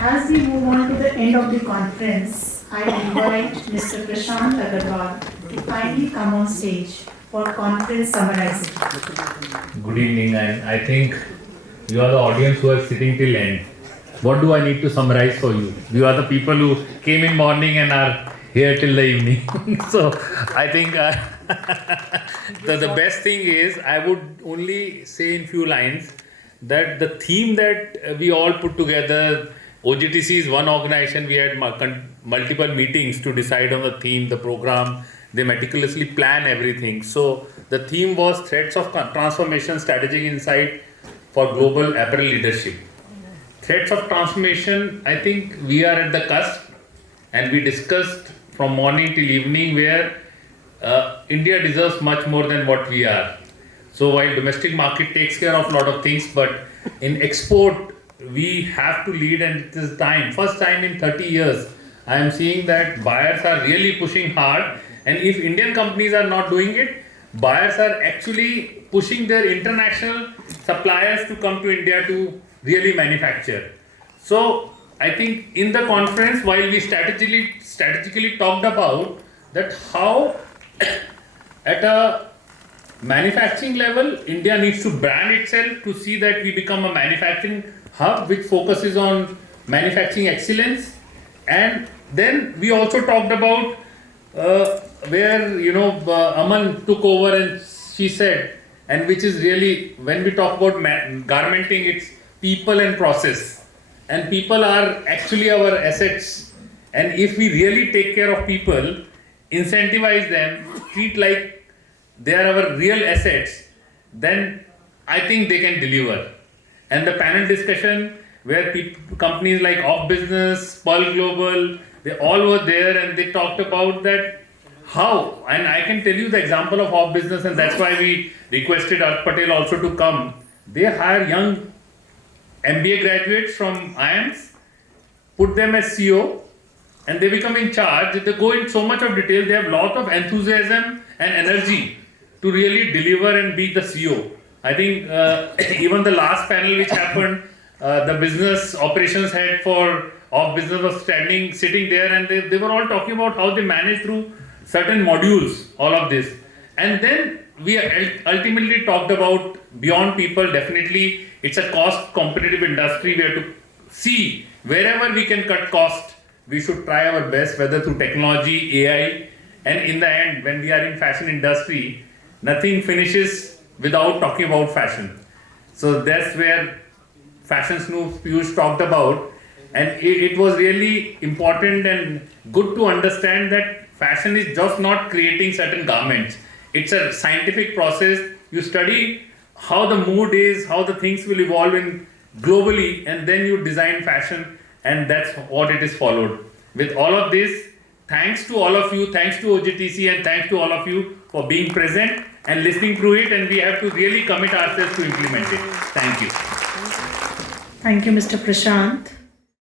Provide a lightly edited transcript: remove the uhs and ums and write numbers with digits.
As we move on to the end of the conference, I invite Mr. Prashant Agarwal to kindly come on stage for conference summarizing. Good evening, and I think you are the audience who are sitting till end. What do I need to summarize for you? You are the people who came in morning and are here till the evening. So I think the best thing is, I would only say in few lines that the theme that we all put together, OGTC is one organization, we had multiple meetings to decide on the theme, the program, they meticulously plan everything. So the theme was Threats of Transformation, Strategic Insight for Global Apparel Leadership. Threats of transformation, I think we are at the cusp, and we discussed from morning till evening where India deserves much more than what we are. So while domestic market takes care of a lot of things, but in export we have to lead, and it is time. First time in 30 years, I am seeing that buyers are really pushing hard, and if Indian companies are not doing it, buyers are actually pushing their international suppliers to come to India to really manufacture. So I think in the conference, while we strategically talked about that how at a manufacturing level, India needs to brand itself to see that we become a manufacturing hub which focuses on manufacturing excellence. And then we also talked about where Aman took over and she said, and which is really, when we talk about garmenting, it's people and process, and people are actually our assets, and if we really take care of people, incentivize them, treat like they are our real assets, then I think they can deliver. And the panel discussion where companies like Off Business, Pearl Global, they all were there, and they talked about that how, and I can tell you the example of Off Business, and that's why we requested Arth Patel also to come. They hire young MBA graduates from IIMs, put them as CEO, and they become in charge. They go in so much of detail, they have a lot of enthusiasm and energy to really deliver and be the CEO. I think even the last panel which happened, the business operations head for Off Business was sitting there, and they were all talking about how they manage through certain modules, all of this. And then we ultimately talked about beyond people. Definitely it's a cost competitive industry. We have to see wherever we can cut cost, we should try our best, whether through technology, AI, and in the end, when we are in fashion industry, nothing finishes without talking about fashion. So that's where Fashion Snoop Piyush talked about, and it was really important and good to understand that fashion is just not creating certain garments. It's a scientific process. You study how the mood is, how the things will evolve in globally, and then you design fashion, and that's what it is followed. With all of this, thanks to all of you, thanks to OGTC, and thanks to all of you for being present and listening through it, and we have to really commit ourselves to implement it. Thank you. Thank you, Mr. Prashant.